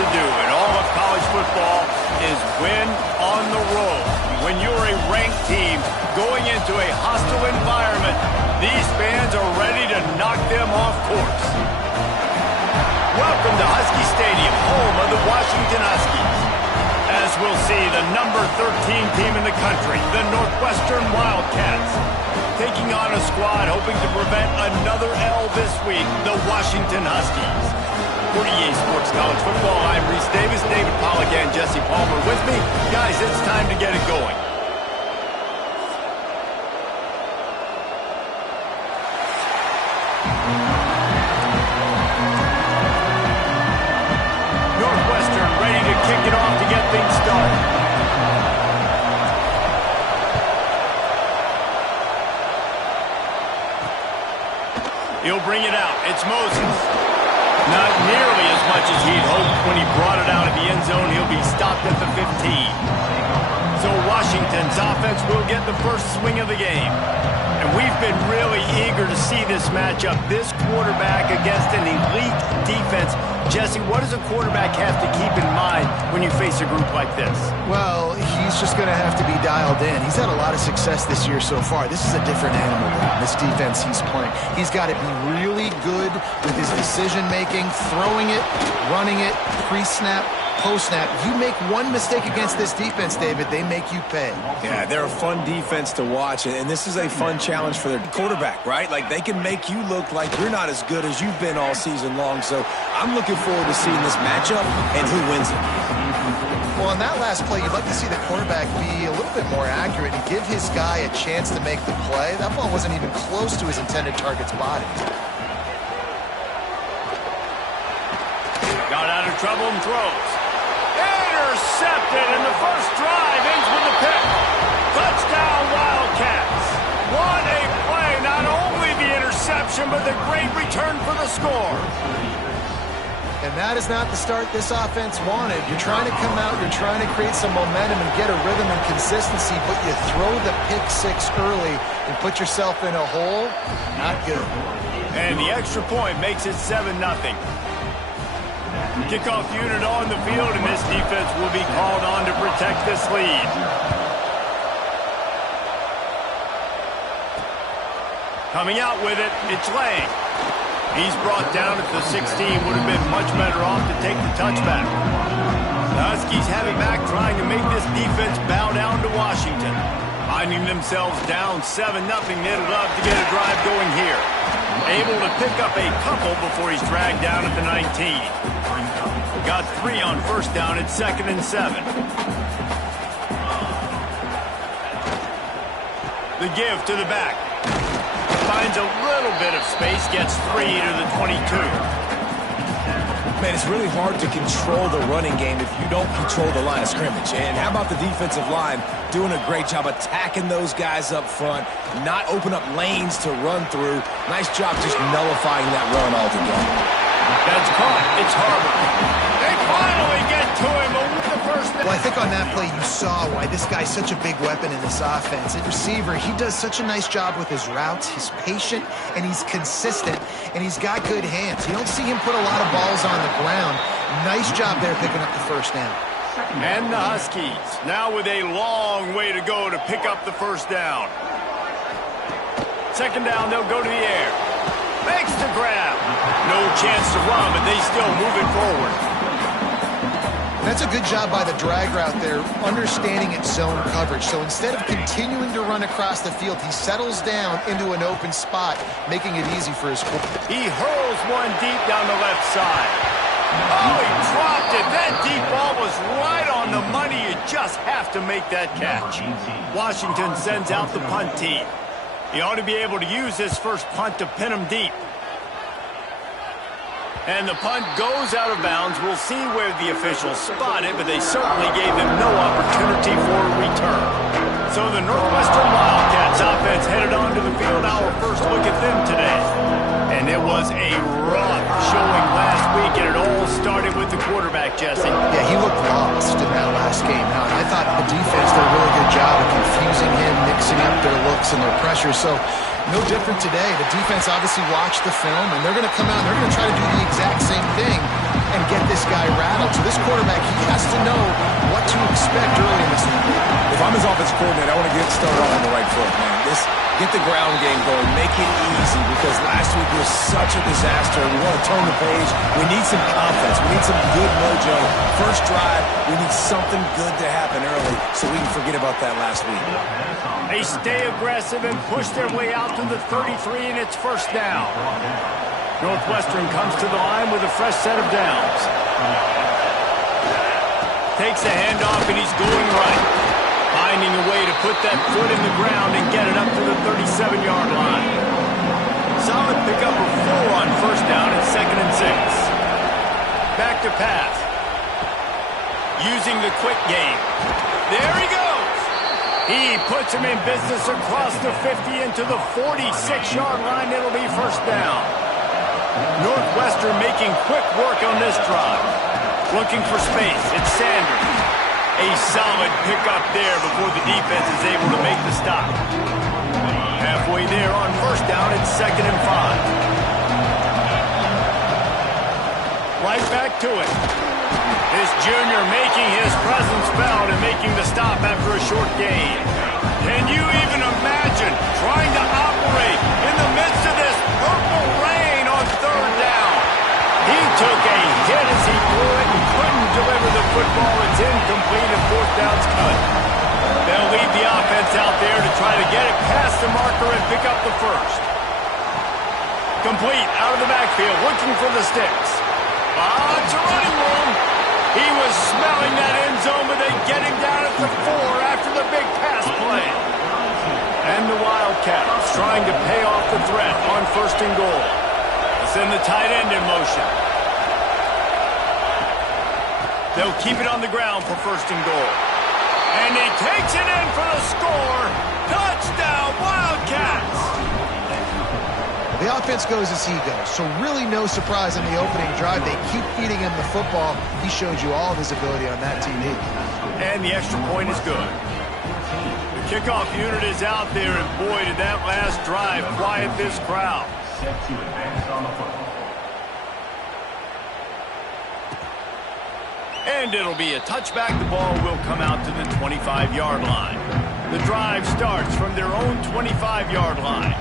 to do in all of college football is win on the road. When you're a ranked team going into a hostile environment, these fans are ready to knock them off course. Welcome to Husky Stadium, home of the Washington Huskies. As we'll see, the number 13 team in the country, the Northwestern Wildcats, taking on a squad hoping to prevent another L this week, the Washington Huskies. For EA Sports College Football, I'm Reese Davis, David Pollack, and Jesse Palmer with me. Guys, it's time to get it going. Northwestern ready to kick it off to get things started. He'll bring it out. It's Moses. Not nearly as much as he'd hoped when he brought it out of the end zone. He'll be stopped at the 15. So Washington's offense will get the first swing of the game. And we've been really eager to see this matchup. This quarterback against an elite defense. Jesse, what does a quarterback have to keep in mind when you face a group like this? Well, he's just going to have to be dialed in. He's had a lot of success this year so far. This is a different animal than this defense he's playing. He's got to be really good with his decision-making, throwing it, running it, pre-snap, post-snap. You make one mistake against this defense, David, they make you pay. Yeah, they're a fun defense to watch, and this is a fun challenge for their quarterback, right? Like, they can make you look like you're not as good as you've been all season long, so I'm looking forward to seeing this matchup and who wins it. Well, in that last play, you'd like to see the quarterback be a little bit more accurate and give his guy a chance to make the play. That ball wasn't even close to his intended target's body. Got out of trouble and throws. Intercepted, and the first drive ends with a pick. Touchdown, Wildcats. What a play. Not only the interception, but the great return for the score. And that is not the start this offense wanted. You're trying to come out, you're trying to create some momentum and get a rhythm and consistency, but you throw the pick six early and put yourself in a hole. Not good. And the extra point makes it 7-0. Kickoff unit on the field, and this defense will be called on to protect this lead. Coming out with it, it's Lang. He's brought down at the 16. Would have been much better off to take the touchback. The Huskies have it back, trying to make this defense bow down to Washington. Finding themselves down 7-0, they'd love to get a drive going here. Able to pick up a couple before he's dragged down at the 19. Got 3 on first down at 2nd and 7. The give to the back. Finds a little bit of space, gets 3 to the 22. Man, it's really hard to control the running game if you don't control the line of scrimmage. And how about the defensive line doing a great job attacking those guys up front, not open up lanes to run through. Nice job just nullifying that run altogether. That's caught. It's Harvard. They finally get to him with the first down. Well, I think on that play you saw why this guy's such a big weapon in this offense. At receiver, he does such a nice job with his routes. He's patient, and he's consistent, and he's got good hands. You don't see him put a lot of balls on the ground. Nice job there picking up the first down. And the Huskies now with a long way to go to pick up the first down. 2nd down, they'll go to the air. Makes the grab. No chance to run, but they still move it forward. That's a good job by the drag route there, understanding its zone coverage. So instead of continuing to run across the field, he settles down into an open spot, making it easy for his quarterback. He hurls one deep down the left side. Oh, he dropped it. That deep ball was right on the money. You just have to make that catch. Washington sends out the punt team. He ought to be able to use this first punt to pin him deep. And the punt goes out of bounds. We'll see where the officials spot it, but they certainly gave them no opportunity for a return. So the Northwestern Wildcats offense headed onto the field. Our first look at them today. And it was a rough showing last week, and it all started with the quarterback, Jesse. Yeah, he looked lost in that last game. Now, I thought the defense did a really good job of confusing him, mixing up their looks and their pressure. So no different today. The defense obviously watched the film, and they're going to come out and they're going to try to do the exact same thing and get this guy rattled. So this quarterback, he has to know what to expect early in this one. If I'm his offensive coordinator, I want to get started off on the right foot, man. Get the ground game going. Make it easy because last week was such a disaster. We want to turn the page. We need some confidence. We need some good mojo. First drive, we need something good to happen early so we can forget about that last week. They stay aggressive and push their way out to the 33, and it's first down. Northwestern comes to the line with a fresh set of downs. Takes a handoff, and he's going right. Finding a way to put that foot in the ground and get it up to the 37-yard line. Solid pickup of 4 on first down and 2nd and 6. Back to pass. Using the quick game. There he goes. He puts him in business across the 50 into the 46-yard line. It'll be first down. Northwestern making quick work on this drive. Looking for space. It's Sanders. A solid pickup there before the defense is able to make the stop. Halfway there on first down, it's 2nd and 5. Right back to it. This junior making his presence felt and making the stop after a short gain. Can you even imagine trying to operate in the midst of this purple rain on third down? He took a hit as he threw it and couldn't deliver the football. It's incomplete and fourth down's cut. They'll leave the offense out there to try to get it past the marker and pick up the first. Complete out of the backfield, looking for the sticks. It's a running room. He was smelling that end zone, but they get him down at the 4 after the big pass play. And the Wildcats trying to pay off the threat on 1st and goal. Send the tight end in motion. They'll keep it on the ground for 1st and goal. And he takes it in for the score. Touchdown, Wildcats! The offense goes as he goes, so really no surprise in the opening drive. They keep feeding him the football. He showed you all of his ability on that TV. And the extra point is good. The kickoff unit is out there, and boy, did that last drive quiet this crowd. And it'll be a touchback. The ball will come out to the 25-yard line. The drive starts from their own 25-yard line.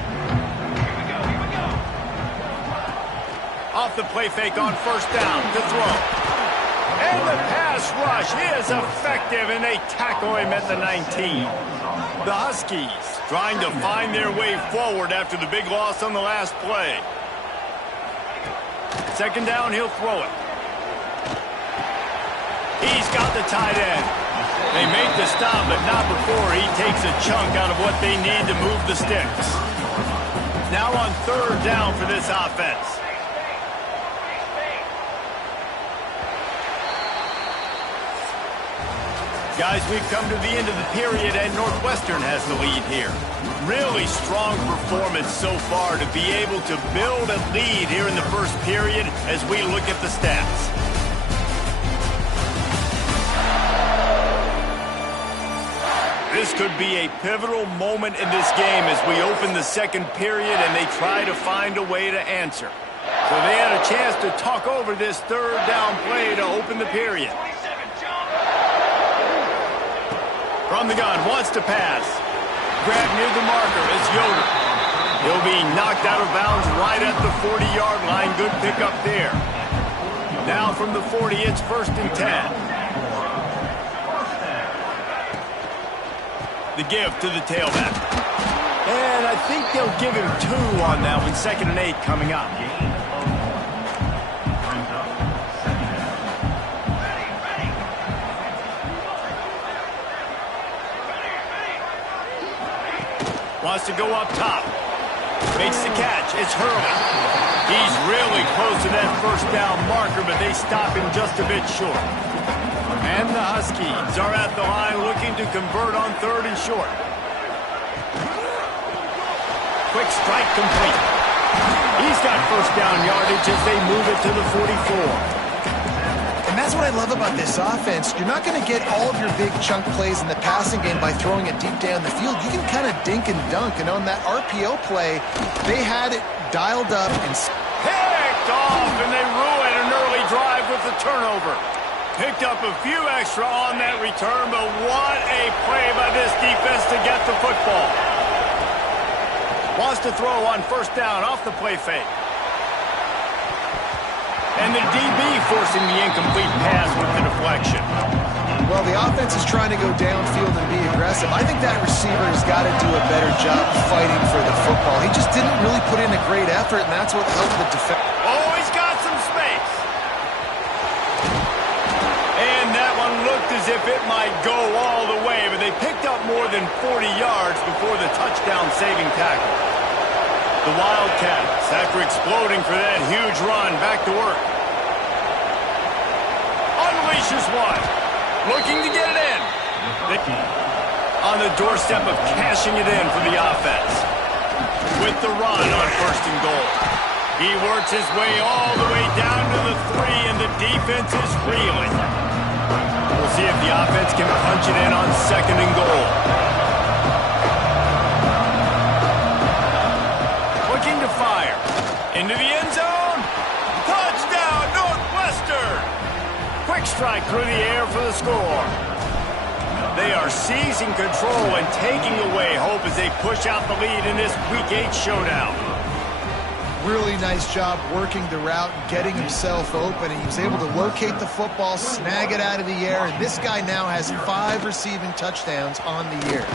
Off the play fake on first down to throw. And the pass rush is effective, and they tackle him at the 19. The Huskies trying to find their way forward after the big loss on the last play. 2nd down, he'll throw it. He's got the tight end. They make the stop, but not before he takes a chunk out of what they need to move the sticks. Now on 3rd down for this offense. Guys, we've come to the end of the period, and Northwestern has the lead here. Really strong performance so far to be able to build a lead here in the first period as we look at the stats. This could be a pivotal moment in this game as we open the 2nd period and they try to find a way to answer. So they had a chance to talk over this 3rd down play to open the period. From the gun, wants to pass. Grab near the marker is Yoder. He'll be knocked out of bounds right at the 40-yard line. Good pickup there. Now from the 40, it's 1st and 10. The give to the tailback. And I think they'll give him 2 on that one. 2nd and 8 coming up. Wants to go up top. Makes the catch. It's Hurley. He's really close to that 1st down marker, but they stop him just a bit short. And the Huskies are at the line looking to convert on 3rd and short. Quick strike complete. He's got 1st down yardage as they move it to the 44. And that's what I love about this offense. You're not going to get all of your big chunk plays in the passing game by throwing it deep down the field. You can kind of dink and dunk. And on that RPO play, they had it dialed up and picked off, and they ruin an early drive with with the turnover. Picked up a few extra on that return, but what a play by this defense to get the football. Wants to throw on first down off the play fake. And the DB forcing the incomplete pass with the deflection. Well, the offense is trying to go downfield and be aggressive. I think that receiver has got to do a better job fighting for the football. He just didn't really put in a great effort, and that's what helped the defense. Oh, he's got some space. And that one looked as if it might go all the way, but they picked up more than 40 yards before the touchdown-saving tackle. The Wildcats, after exploding for that huge run, back to work. Unleashes one. Looking to get it in. On the doorstep of cashing it in for the offense. With the run on first and goal. He works his way all the way down to the 3, and the defense is reeling. We'll see if the offense can punch it in on second and goal. Looking to fire. Into the end zone. Touchdown, Northwestern! Quick strike through the air for the score. They are seizing control and taking away hope as they push out the lead in this Week 8 showdown. Really nice job working the route and getting himself open. He was able to locate the football, snag it out of the air, and this guy now has 5 receiving touchdowns on the year.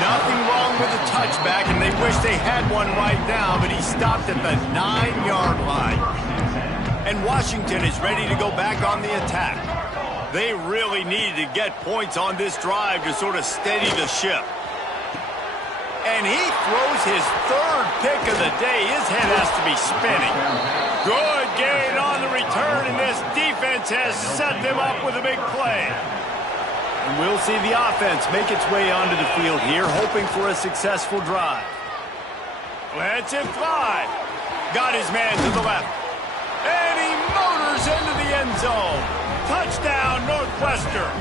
Nothing wrong with the touchback, and they wish they had one right now, but he stopped at the 9-yard line. And Washington is ready to go back on the attack. They really needed to get points on this drive to sort of steady the ship. And he throws his 3rd pick of the day. His head has to be spinning. Good gain on the return, and this defense has set them up with a big play. And we'll see the offense make its way onto the field here, hoping for a successful drive. Lets it fly. Got his man to the left. And he motors into the end zone. Touchdown, Northwestern.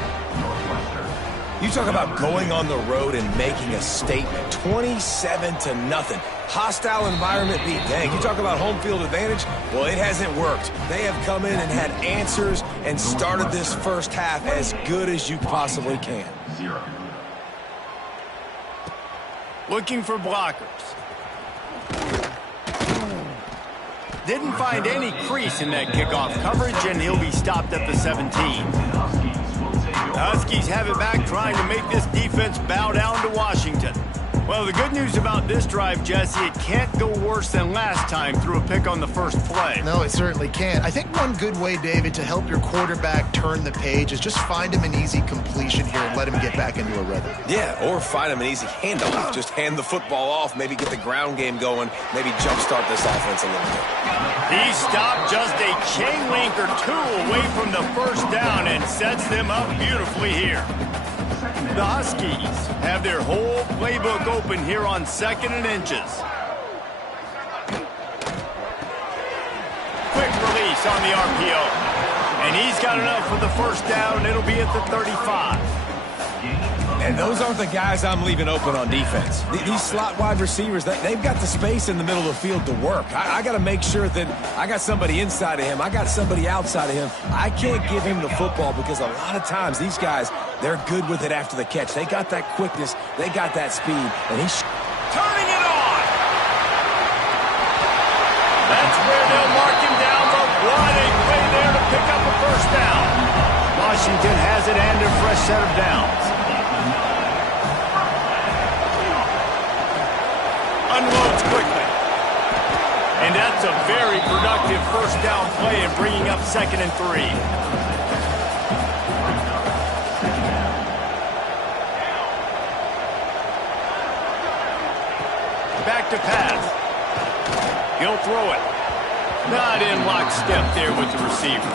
You talk about going on the road and making a statement. 27-0. Hostile environment be dang. You talk about home field advantage? Well, it hasn't worked. They have come in and had answers and started this first half as good as you possibly can. Looking for blockers. Didn't find any crease in that kickoff coverage, and he'll be stopped at the 17. The Huskies have it back, trying to make this defense bow down to Washington. Well, the good news about this drive, Jesse, it can't go worse than last time through a pick on the first play. No, it certainly can't. I think one good way, David, to help your quarterback turn the page is just find him an easy completion here and let him get back into a rhythm. Yeah, or find him an easy handoff. Just hand the football off, maybe get the ground game going, maybe jumpstart this offense a little bit. He stopped just a chain link or 2 away from the first down and sets them up beautifully here. The Huskies have their whole playbook open here on 2nd and inches. Quick release on the RPO. And he's got enough for the first down. It'll be at the 35. And those aren't the guys I'm leaving open on defense. These slot wide receivers, they've got the space in the middle of the field to work. I got to make sure that I got somebody inside of him. I got somebody outside of him. I can't give him the football because a lot of times these guys, they're good with it after the catch. They got that quickness. They got that speed. And he's turning it on. That's where they'll mark him down, but what a play there to pick up a first down. Washington has it and a fresh set of downs. Unloads quickly. And that's a very productive first down play and bringing up 2nd and 3. Back to pass. He'll throw it. Not in lockstep there with the receiver.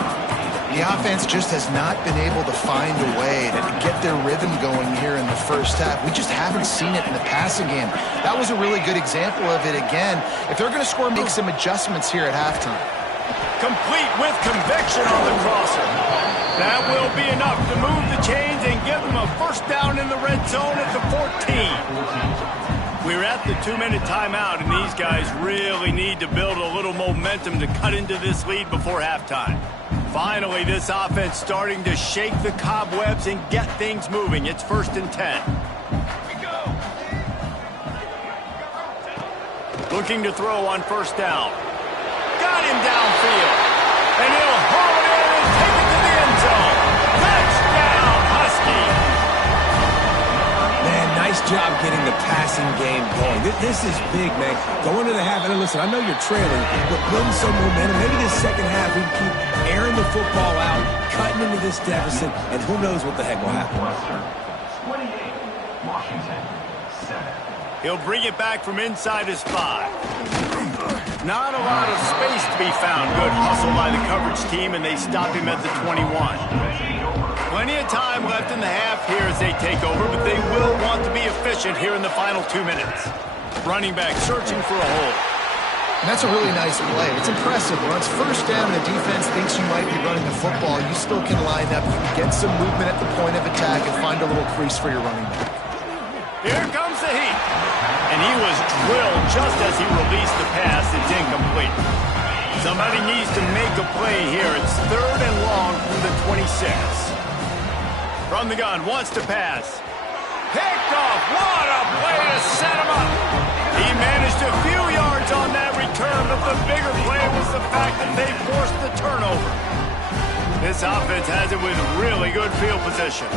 The offense just has not been able to find a way to get their rhythm going here in the first half. We just haven't seen it in the passing game. That was a really good example of it again. If they're going to score, make some adjustments here at halftime. Complete with conviction on the crosser. That will be enough to move the chains and give them a first down in the red zone at the 14. We're at the 2-minute timeout, and these guys really need to build a little momentum to cut into this lead before halftime. Finally, this offense starting to shake the cobwebs and get things moving. It's 1st and 10. Looking to throw on 1st down. Got him downfield. And he'll haul it in and take it to the end zone. Touchdown, Husky! Man, nice job getting the passing game going. This is big, man. Going to the half, and listen, I know you're trailing, but building some momentum. Maybe this second half we can keep airing the football out, cutting into this deficit, and who knows what the heck will happen. 28, Washington, 7. He'll bring it back from inside his 5. Not a lot of space to be found. Good hustle by the coverage team, and they stop him at the 21. Plenty of time left in the half here as they take over, but they will want to be efficient here in the final 2 minutes. Running back searching for a hole. And that's a really nice play. It's impressive. Once 1st down and the defense thinks you might be running the football, you still can line up. You can get some movement at the point of attack and find a little crease for your running back. Here comes the heat. And he was drilled just as he released the pass. It's incomplete. Somebody needs to make a play here. It's 3rd and long from the 26. From the gun, wants to pass. Picked off. What a play to set him up. He managed a few yards on that return, but the bigger play was the fact that they forced the turnover. This offense has it with really good field position.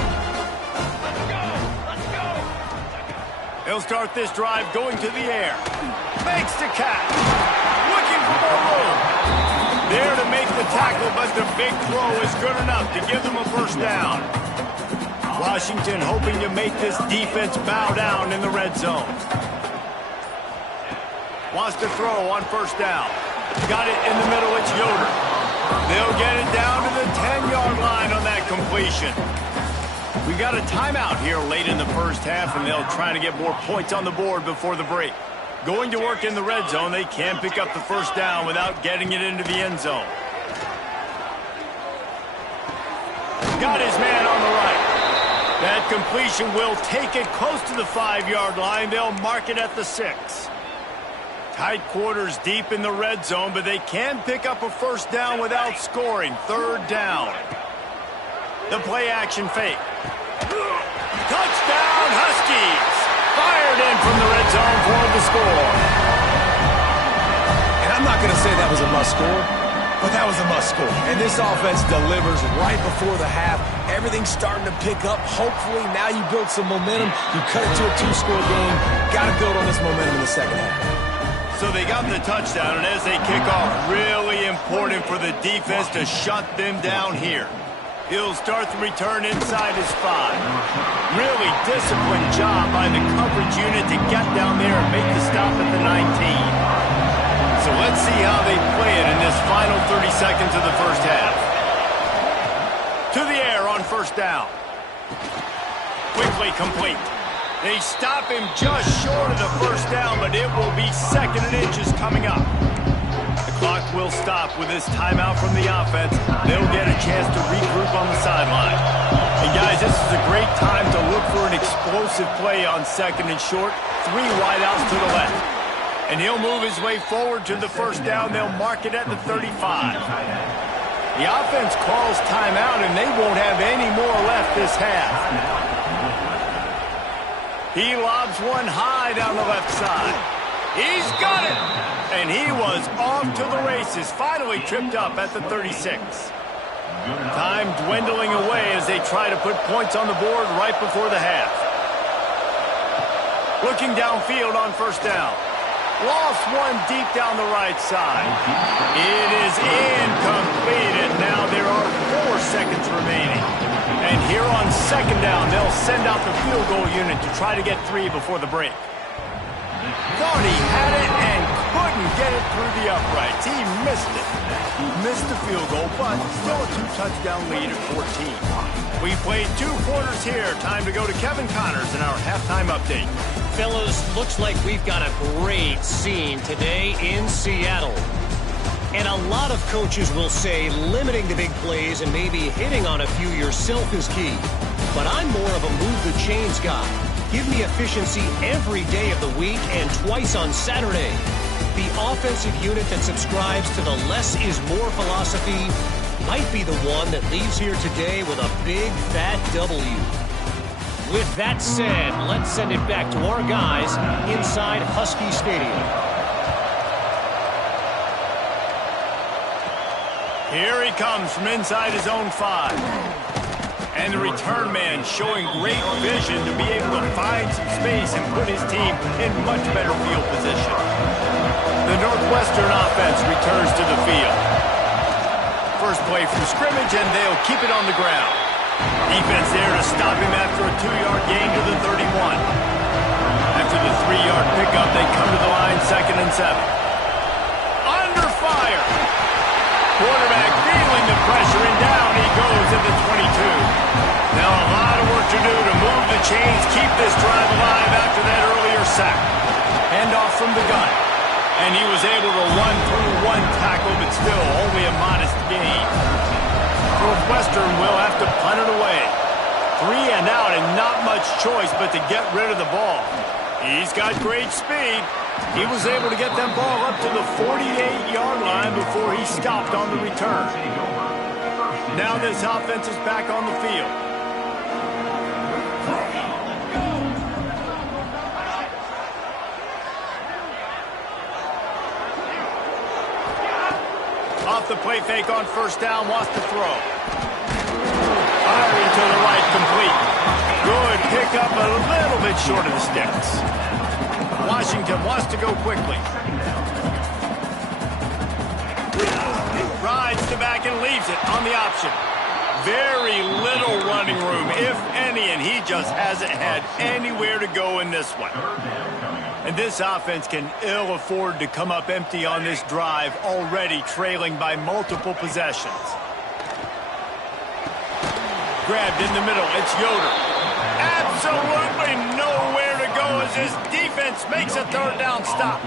He'll start this drive going to the air. Makes the catch. Looking for more room. There to make the tackle, but the big throw is good enough to give them a 1st down. Washington hoping to make this defense bow down in the red zone. Wants to throw on 1st down. Got it in the middle. It's Yoder. They'll get it down to the 10-yard line on that completion. We got a timeout here late in the 1st half, and they'll try to get more points on the board before the break. Going to work in the red zone, they can't pick up the 1st down without getting it into the end zone. Got his man on the right. That completion will take it close to the 5-yard line. They'll mark it at the 6. Tight quarters deep in the red zone, but they can pick up a 1st down without scoring. 3rd down. The play action fake. Touchdown, Huskies! Fired in from the red zone for the score. And I'm not going to say that was a must score, but that was a must score. And this offense delivers right before the half. Everything's starting to pick up. Hopefully now you build some momentum. You cut it to a 2-score game. Got to build on this momentum in the second half. So they got the touchdown, and as they kick off, really important for the defense to shut them down here. He'll start the return inside his 5. Really disciplined job by the coverage unit to get down there and make the stop at the 19. So let's see how they play it in this final 30 seconds of the 1st half. To the air on 1st down. Quickly complete. They stop him just short of the 1st down, but it will be 2nd and inches coming up. The clock will stop with this timeout from the offense. They'll get a chance to regroup on the sideline. And guys, this is a great time to look for an explosive play on 2nd and short. 3 wideouts to the left. And he'll move his way forward to the 1st down. They'll mark it at the 35. The offense calls timeout, and they won't have any more left this half. He lobs one high down the left side. He's got it! And he was off to the races, finally tripped up at the 36. Time dwindling away as they try to put points on the board right before the half. Looking downfield on 1st down. Lost one deep down the right side. It is incomplete, and now there are 4 seconds remaining. And here on 2nd down, they'll send out the field goal unit to try to get 3 before the break. Thought he had it and couldn't get it through the uprights. He missed it. Missed the field goal, but still a 2-touchdown lead at 14. We played 2 quarters here. Time to go to Kevin Connors in our halftime update. Fellas, looks like we've got a great scene today in Seattle. And a lot of coaches will say limiting the big plays and maybe hitting on a few yourself is key. But I'm more of a move the chains guy. Give me efficiency every day of the week and twice on Saturday. The offensive unit that subscribes to the less is more philosophy might be the one that leaves here today with a big, fat W. With that said, let's send it back to our guys inside Husky Stadium. Here he comes from inside his own 5. And the return man showing great vision to be able to find some space and put his team in much better field position. The Northwestern offense returns to the field. First play from scrimmage, and they'll keep it on the ground. Defense there to stop him after a 2-yard gain to the 31. After the 3-yard pickup, they come to the line 2nd and 7. Under fire. Quarterback feeling the pressure, and down he goes at the 22. Now a lot of work to do to move the chains, keep this drive alive after that earlier sack. Handoff from the gun. And he was able to run through one tackle, but still only a modest gain. Northwestern will have to punt it away. 3 and out, and not much choice but to get rid of the ball. He's got great speed. He was able to get that ball up to the 48-yard line before he stopped on the return. Now this offense is back on the field. Off the play fake on first down, wants to throw. Firing to the right, complete. Good pickup, a little bit short of the sticks. Washington wants to go quickly. Rides the back and leaves it on the option. Very little running room, if any, and he just hasn't had anywhere to go in this one. And this offense can ill afford to come up empty on this drive, already trailing by multiple possessions. Grabbed in the middle, it's Yoder. Absolutely nowhere to go as his defense makes a 3rd down stop.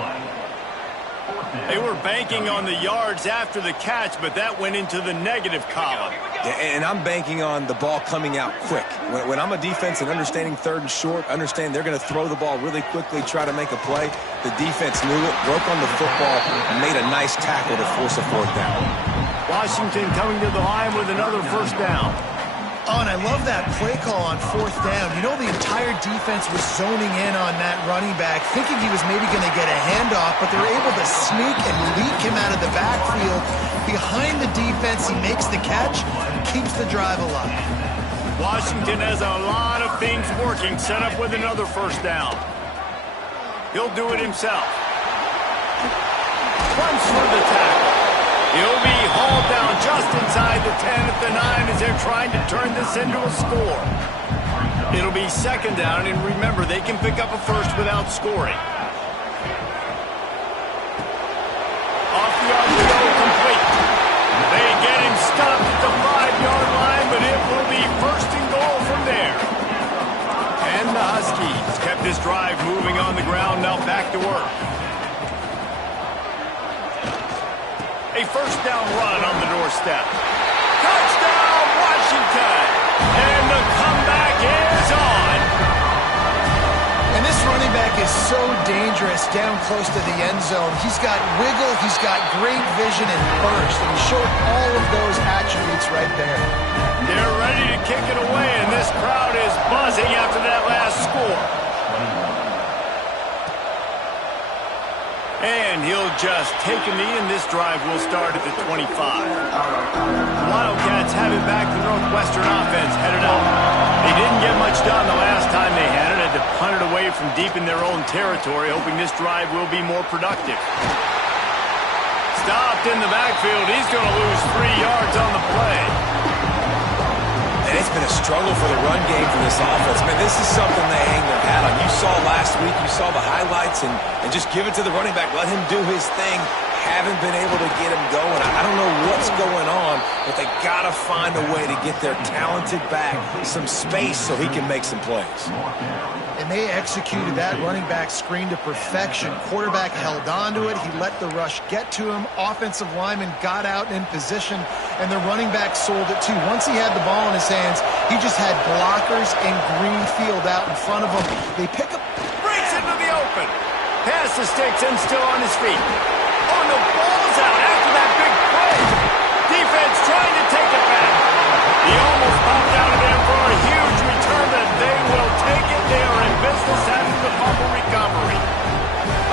They were banking on the yards after the catch, but that went into the negative column. Yeah, and I'm banking on the ball coming out quick. When I'm a defense and understanding 3rd and short, understand they're going to throw the ball really quickly, try to make a play. The defense knew it, broke on the football, and made a nice tackle to force a 4th down. Washington coming to the line with another 1st down. Oh, and I love that play call on 4th down. You know, the entire defense was zoning in on that running back, thinking he was maybe going to get a handoff, but they were able to sneak and leak him out of the backfield. Behind the defense, he makes the catch and keeps the drive alive. Washington has a lot of things working, set up with another 1st down. He'll do it himself. Runs through the tackle. He'll be hauled down just inside the 10 at the 9 as they're trying to turn this into a score. It'll be 2nd down, and remember, they can pick up a 1st without scoring. Off the RPO, complete. They get him stopped at the 5-yard line, but it will be 1st and goal from there. And the Huskies kept this drive moving on the ground, now back to work. A 1st down run on the doorstep. Touchdown, Washington! And the comeback is on! And this running back is so dangerous down close to the end zone. He's got wiggle, he's got great vision and burst, and he showed all of those attributes right there. They're ready to kick it away, and this crowd is buzzing after that last score. And he'll just take a knee, and this drive will start at the 25. The Wildcats have it back. The Northwestern offense headed out. They didn't get much done the last time they had it. Had to punt it away from deep in their own territory, hoping this drive will be more productive. Stopped in the backfield. He's going to lose 3 yards on the play. And it's been a struggle for the run game for this offense. Man, this is something they hang their hat on. You saw last week, you saw the highlights, and just give it to the running back. Let him do his thing. haven't been able to get him going. I don't know what's going on, but they got to find a way to get their talented back some space so he can make some plays. And they executed that running back screen to perfection. Quarterback held on to it. He let the rush get to him. Offensive lineman got out in position, and the running back sold it too. Once he had the ball in his hands, he just had blockers and green field out in front of him. They pick up. Breaks into the open. Pass the sticks and still on his feet. Oh, the ball's out after that big play. Defense trying to take it back. He almost popped out of there for a huge return, and they will take it. They are in business after the fumble recovery.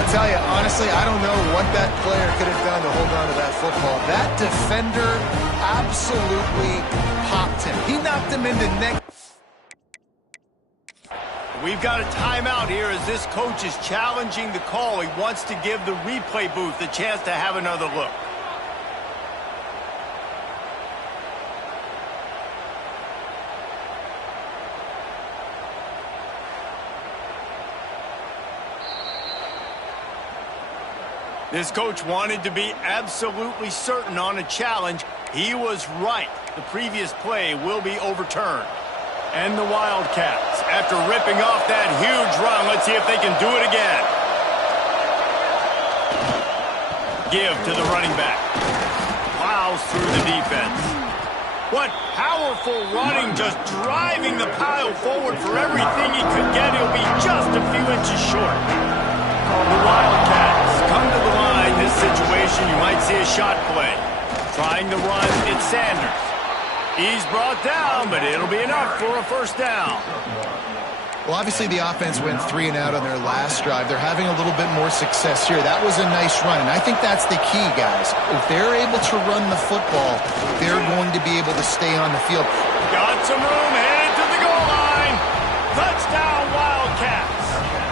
I'll tell you, honestly, I don't know what that player could have done to hold on to that football. That defender absolutely popped him. He knocked him into neck. We've got a timeout here as this coach is challenging the call. He wants to give the replay booth a chance to have another look. This coach wanted to be absolutely certain on a challenge. He was right. The previous play will be overturned. And the Wildcats, after ripping off that huge run, let's see if they can do it again. Give to the running back. Plows through the defense. What powerful running, just driving the pile forward for everything he could get. He'll be just a few inches short. The Wildcats come to the line. This situation, you might see a shot play. Trying to run, it's Sanders. He's brought down, but it'll be enough for a first down. Well, obviously the offense went 3 and out on their last drive. They're having a little bit more success here. That was a nice run, and I think that's the key, guys. If they're able to run the football, they're going to be able to stay on the field. Got some room, headed to the goal line. Touchdown, Wildcats.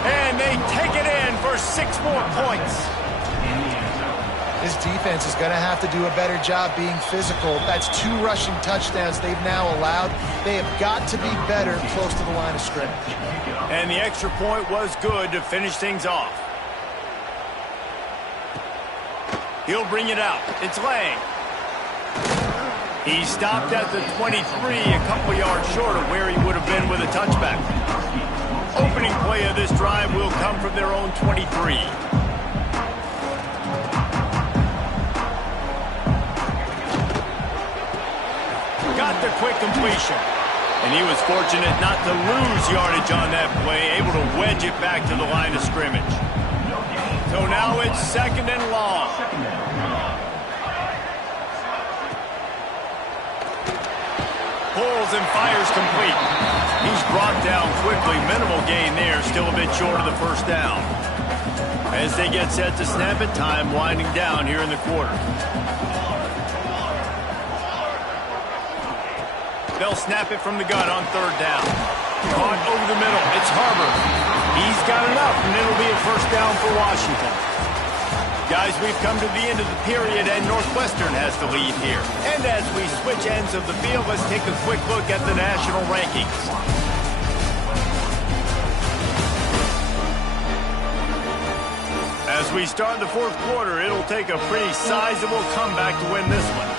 And they take it in for 6 more points. This defense is going to have to do a better job being physical. That's 2 rushing touchdowns they've now allowed. They have got to be better close to the line of scrimmage. And the extra point was good to finish things off. He'll bring it out. It's Lang. He stopped at the 23, a couple yards short of where he would have been with a touchback. Opening play of this drive will come from their own 23. Got the quick completion. And he was fortunate not to lose yardage on that play, able to wedge it back to the line of scrimmage. So now it's 2nd and long. Pulls and fires complete. He's brought down quickly. Minimal gain there, still a bit short of the first down. As they get set to snap it, time winding down here in the quarter. They'll snap it from the gun on 3rd down. Caught over the middle. It's Harbor. He's got enough, and it'll be a first down for Washington. Guys, we've come to the end of the period, and Northwestern has the lead here. And as we switch ends of the field, let's take a quick look at the national rankings. As we start the 4th quarter, it'll take a pretty sizable comeback to win this one.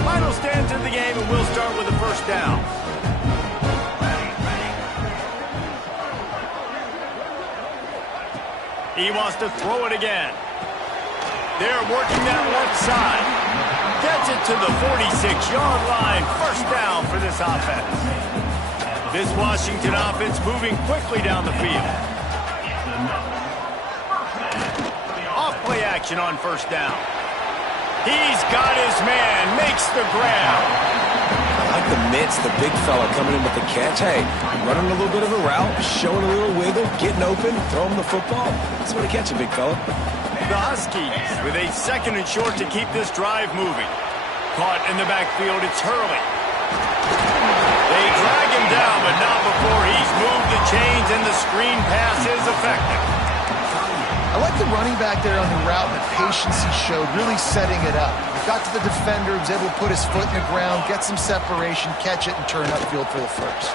Final stands in the game, and we'll start with the first down. He wants to throw it again. They're working that left side. Gets it to the 46-yard line. First down for this offense. This Washington offense moving quickly down the field. Off play action on first down. He's got his man, makes the grab. I like the mitts, the big fella coming in with the catch. Hey, running a little bit of a route, showing a little wiggle, getting open, throwing the football. That's what a catch, a big fella. The Huskies with a 2nd and short to keep this drive moving. Caught in the backfield, it's Hurley. They drag him down, but not before he's moved the chains, and the screen pass is effective. I like the running back there on the route and the patience he showed, really setting it up. Got to the defender, was able to put his foot in the ground, get some separation, catch it, and turn upfield for the first.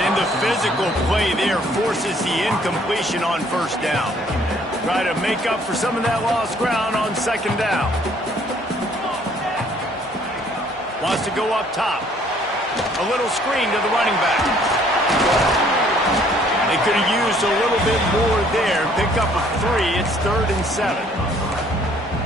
And the physical play there forces the incompletion on first down. Try to make up for some of that lost ground on second down. Wants to go up top. A little screen to the running back. They could have used a little bit more there. Pick up a 3. It's 3rd and 7.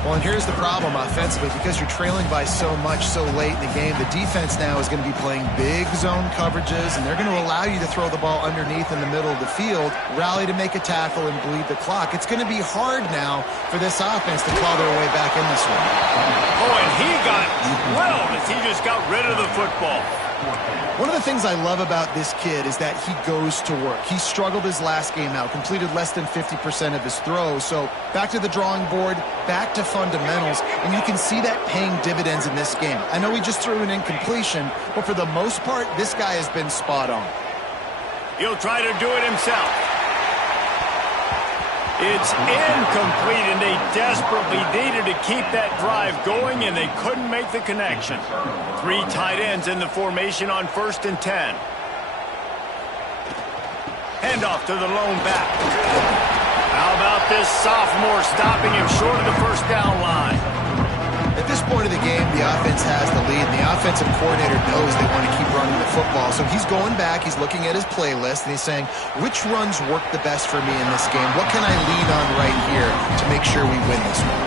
Well, and here's the problem offensively. Because you're trailing by so much so late in the game, the defense now is going to be playing big zone coverages, and they're going to allow you to throw the ball underneath in the middle of the field, rally to make a tackle, and bleed the clock. It's going to be hard now for this offense to claw their way back in this one. Oh, and he got drilled as he just got rid of the football. One of the things I love about this kid is that he goes to work. He struggled his last game out, completed less than 50% of his throws. So back to the drawing board, back to fundamentals, and you can see that paying dividends in this game. I know he just threw an incompletion, but for the most part, this guy has been spot on. He'll try to do it himself. It's incomplete, and they desperately needed to keep that drive going, and they couldn't make the connection. 3 tight ends in the formation on 1st and 10. Handoff to the lone back. How about this sophomore stopping him short of the first down line? At this point of the game, the offense has the lead, and the offensive coordinator knows they want to keep running the football. So he's going back, he's looking at his playlist, and he's saying, which runs work the best for me in this game? What can I lean on right here to make sure we win this one?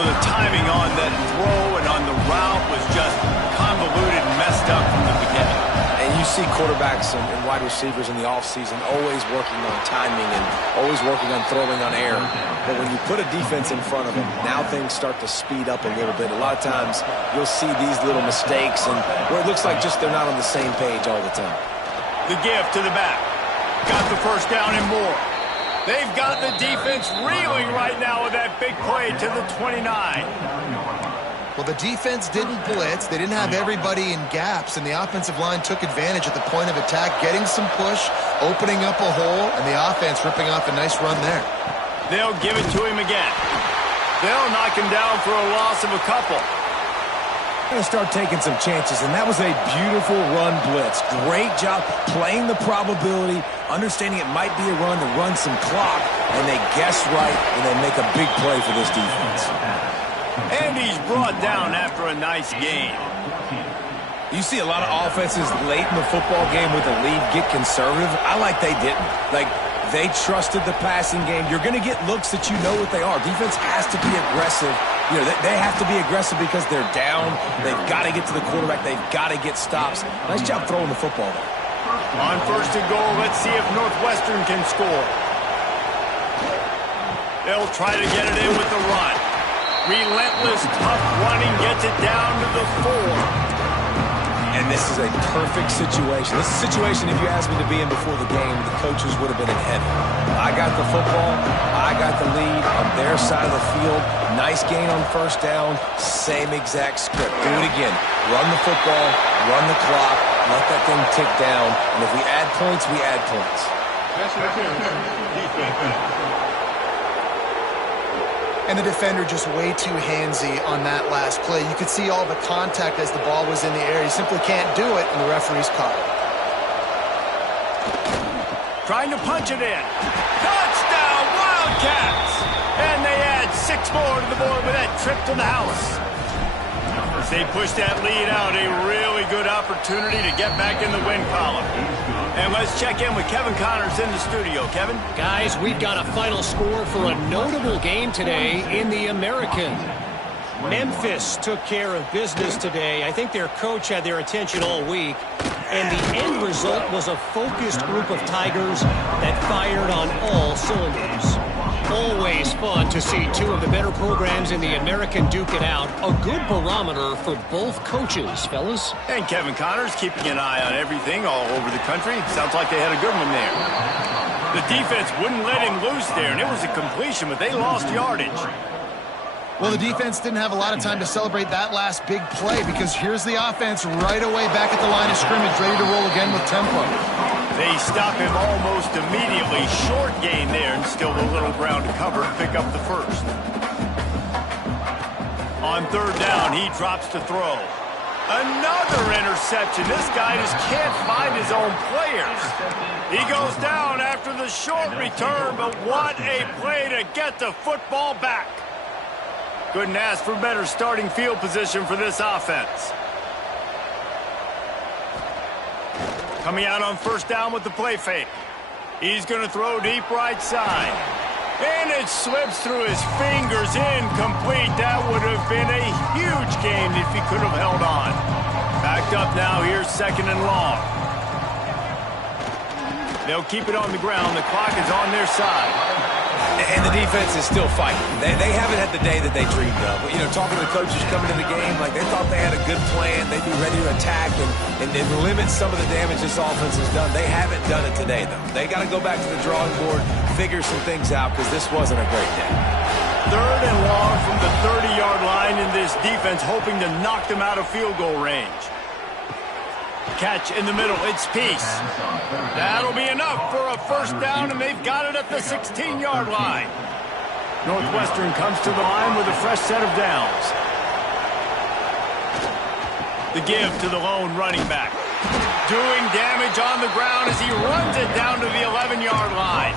Well, the timing on that throw and on the route was just convoluted and messed up from the beginning. And you see quarterbacks and wide receivers in the offseason always working on timing and always working on throwing on air. But when you put a defense in front of them, now things start to speed up a little bit. A lot of times you'll see these little mistakes and where it looks like just they're not on the same page all the time. The give to the back. Got the first down and more. They've got the defense reeling right now with that big play to the 29. Well, the defense didn't blitz. They didn't have everybody in gaps, and the offensive line took advantage at the point of attack, getting some push, opening up a hole, and the offense ripping off a nice run there. They'll give it to him again. They'll knock him down for a loss of a couple. Going to start taking some chances, and that was a beautiful run blitz. Great job playing the probability, understanding it might be a run to run some clock, and they guess right, and they make a big play for this defense. And he's brought down after a nice gain. You see a lot of offenses late in the football game with a lead get conservative. I like they didn't. Like, they trusted the passing game. You're going to get looks that you know what they are. Defense has to be aggressive. You know, they have to be aggressive because they're down. They've got to get to the quarterback. They've got to get stops. Nice job throwing the football there. On 1st and goal, let's see if Northwestern can score. They'll try to get it in with the run. Relentless, tough running gets it down to the 4. And this is a perfect situation. This is a situation, if you asked me to be in before the game, the coaches would have been in heaven. I got the football. I got the lead on their side of the field. Nice gain on first down. Same exact script. Do it again. Run the football. Run the clock. Let that thing tick down. And if we add points, we add points. And the defender just way too handsy on that last play. You could see all the contact as the ball was in the air. He simply can't do it, and the referee's caught it. Trying to punch it in. Touchdown, Wildcats! And they add 6 more to the board with that trip to the house. As they push that lead out, a really good opportunity to get back in the win column. And let's check in with Kevin Connors in the studio. Kevin? Guys, we've got a final score for a notable game today in the American. Memphis took care of business today. I think their coach had their attention all week. And the end result was a focused group of Tigers that fired on all cylinders. Always fun to see 2 of the better programs in the American duke it out. A good barometer for both coaches, fellas. And Kevin Connors keeping an eye on everything all over the country. Sounds like they had a good one there. The defense wouldn't let him loose there, and it was a completion, but they lost yardage. Well, the defense didn't have a lot of time to celebrate that last big play because here's the offense right away back at the line of scrimmage, ready to roll again with tempo. They stop him almost immediately. Short gain there, and still a little ground to cover and pick up the first. On 3rd down, he drops to throw. Another interception. This guy just can't find his own players. He goes down after the short return, but what a play to get the football back. Couldn't ask for better starting field position for this offense. Coming out on first down with the play fake. He's going to throw deep right side. And it slips through his fingers, incomplete. That would have been a huge gain if he could have held on. Backed up now, here's second and long. They'll keep it on the ground. The clock is on their side. And the defense is still fighting. They haven't had the day that they dreamed of. You know, talking to the coaches coming to the game, like they thought they had a good plan. They'd be ready to attack and limit some of the damage this offense has done. They haven't done it today, though. They got to go back to the drawing board, figure some things out, because this wasn't a great day. Third and long from the 30-yard line, in this defense hoping to knock them out of field goal range. Catch in the middle, it's Peace. That'll be enough for a first down, and they've got it at the 16-yard line. Northwestern comes to the line with a fresh set of downs. The give to the lone running back. Doing damage on the ground as he runs it down to the 11-yard line.